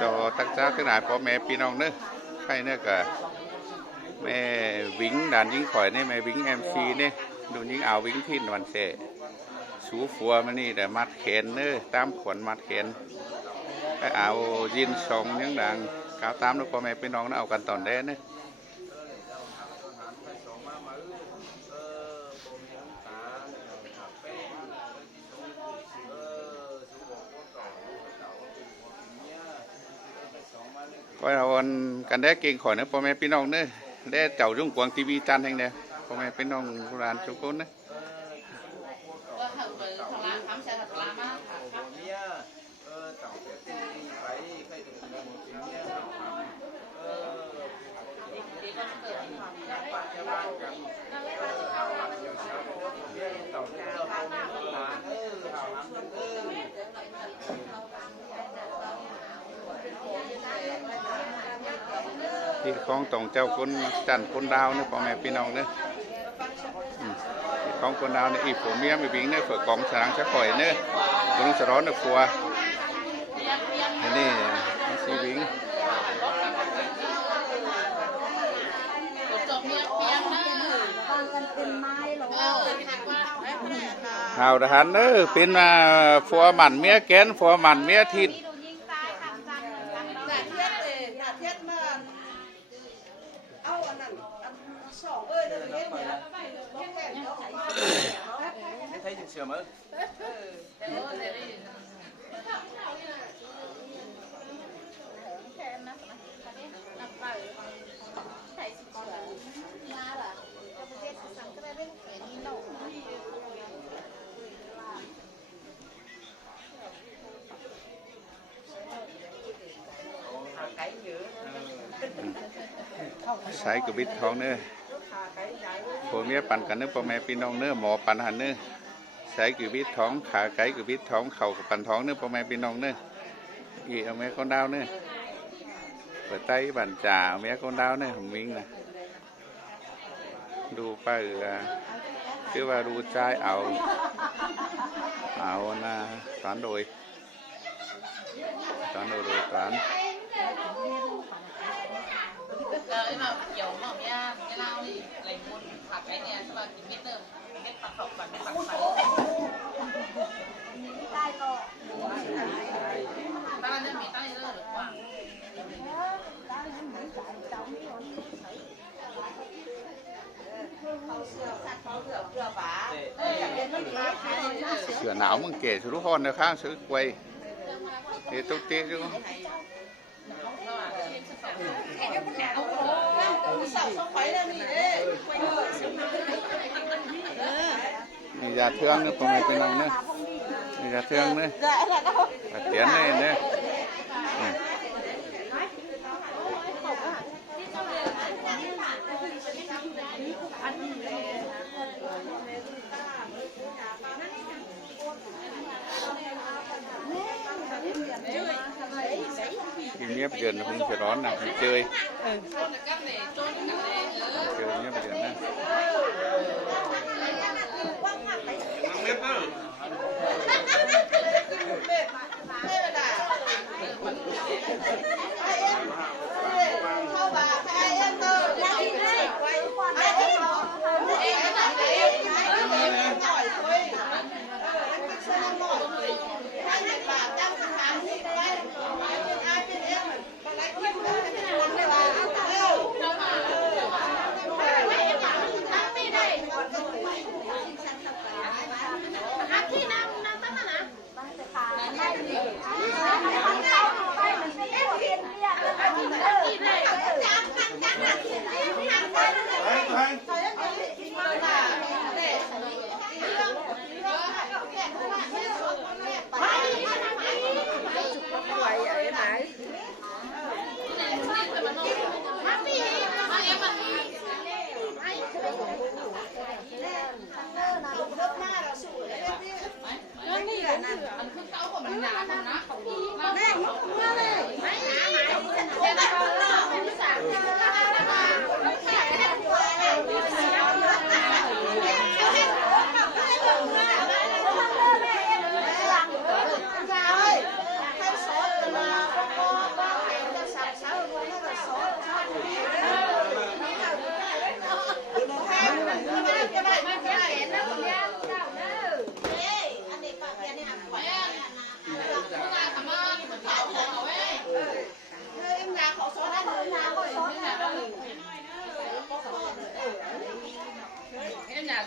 จอตั้งจ้าขึ้นหาพ่อแม่พี่น้องเนอะใครเนี่ยก็แม่วิงด่านยิงข่อยนี่แม่วิงMCนี่ดูยิงเอาวิงทิ้นวันเสสูฟัวมานี่แต่มัดเขนเนอะตามขวนมัดเขนไปเอายินสองยังดังก้าวตามแล้วพ่อแม่พี่น้องนะเอากันตอนแรกเนอะก็เรากันได้เก่งข่อยเนอะพ่อแม่พี่น้องเนอะได้เจ้ารุ่งกวางทีวีจันทร์แห่งเดียวพ่อแม่พี่น้องร้านทุกคนเนอะที่ของตองเจ้าคนจันคนดาวเนี่ยพ่อแม่พี่น้องเนี่ยที่ของคนดาวเนี่ยอีผัวเมียไม่วิ่งเนี่ยเผื่อกองสร้างชักข่อยเนี่ยคนสร้อนเนี่ยฟัวนี่สีวิ่งข่าวทหารเนอะเป็นฟัวหมันเมียแกนฟัวหมันเมียทิศthấy chừng sườn mớiใช้กระบิดท้องเนื้อผัวเมียปั่นกันเนื้อพ่อแม่พี่น้องเนื้อหมอปั่นหันเนื้อใช้กระบิดท้องขาไก่กระบิดท้องเข่ากับปั่นท้องเนื้อพ่อแม่พี่น้องเนื้ออีเอาแม่คนดาวเนื้อเปิดไตบั่นจ่าเอาแม่คนดาวเนื้อผมวิ่งนะดูป้าคือว่าดูใจเอานะตอนโดยตอนRồi mà dầu mà nha, cái lao đi lấy một hạt cái nhà cho bà chỉ biết được biết bạc hậu và biết bạc sấy. Ta nên bị tay nữa được quả. Sửa não mừng kể số lúc hòn được khác số quay thì tốt tiếc chứนี่ยาเทืองnữaพ่อแม่พี่น้องnữaนี่ยาเทืองnữa tiến lên nữa nhếp dần nó không phải đón nào không chơi chơi nhếp dần đó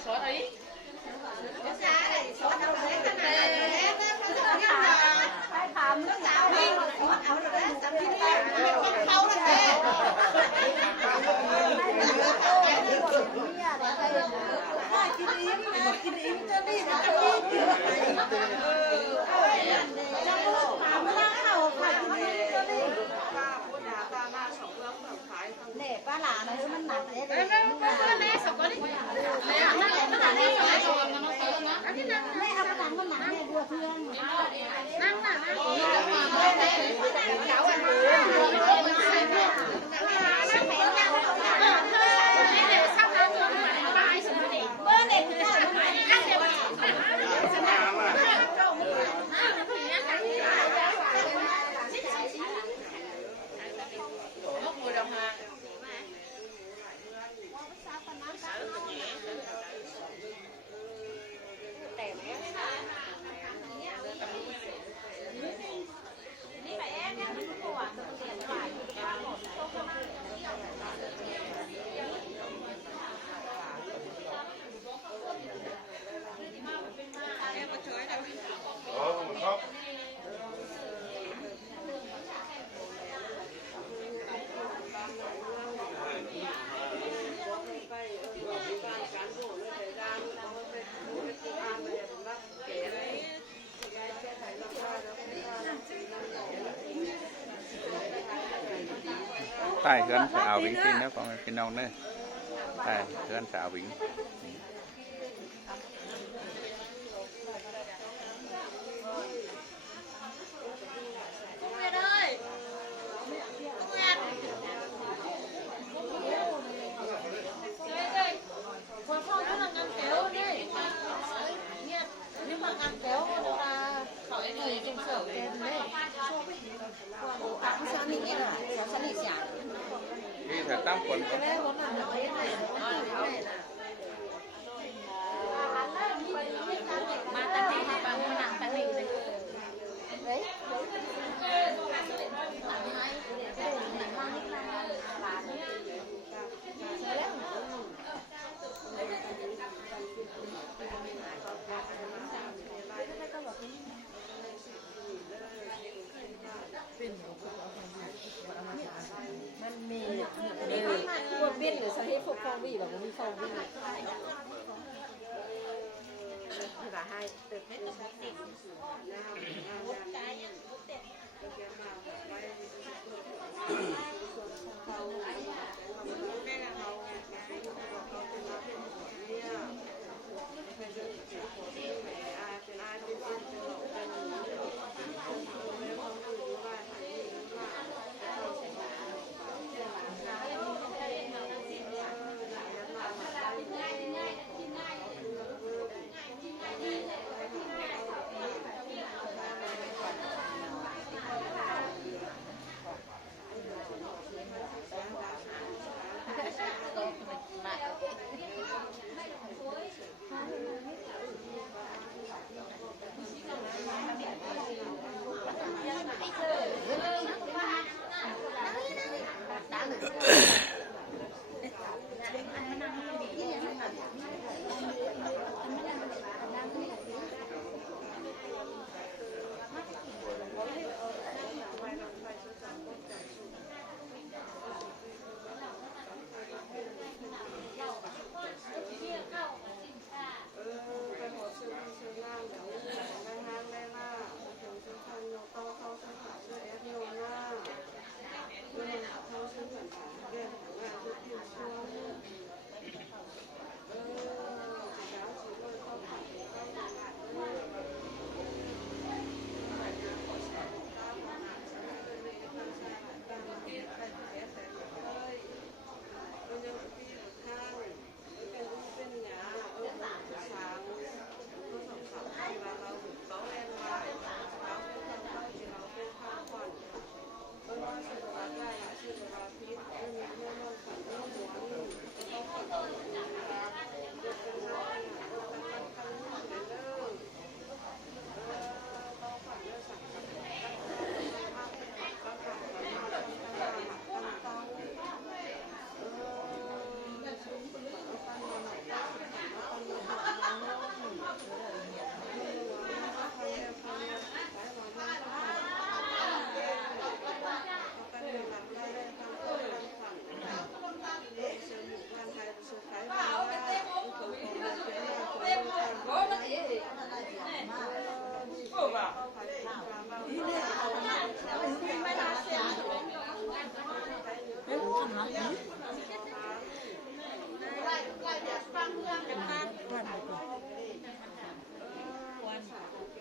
ซอสอะไรป้าหลานนะมันหนักเลยแม่สองคนนี่แม่เอากระดานมันหนักแม่บัวเพื่อนนั่งหนักใต้เฮือนสาววิงที่เนาะของพี่น้องเด้อใต้เฮือนสาววิงที่ถ้าตามคนก็มาตั้งแต่บางหนังตั้งแต่เลยเฮ้ยมันมีพวกบินหรือสาเหตุพวกฟองวี่แบบมีฟองวี่ให้ตึกให้ตึกติด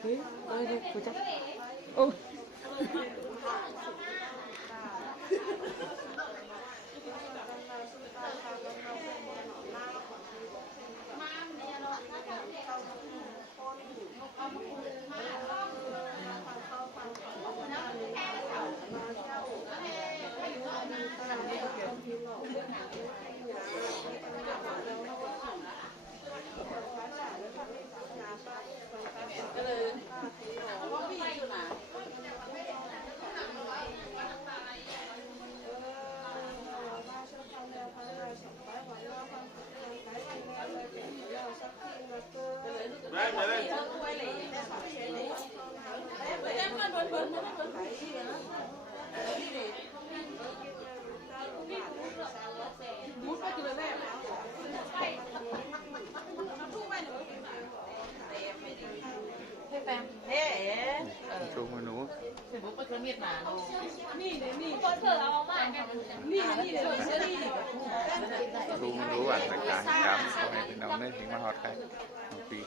เฮ้ยกูจักโอ้ชูมือหนู บุ๊กไปเครื่องเวียดนามชูมือหนูวันรายการครับพ่อแม่พี่น้องเด้อถึงมาฮอดใครปี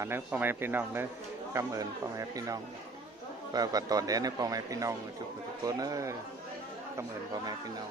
อันนั้นพ่อแม่พี่น้องเด้อกำเอิญพ่อแม่พี่น้องเพื่อกับตอนแดนให้พ่อแม่พี่น้องทุกคนเด้อกำเอิญพ่อแม่พี่น้อง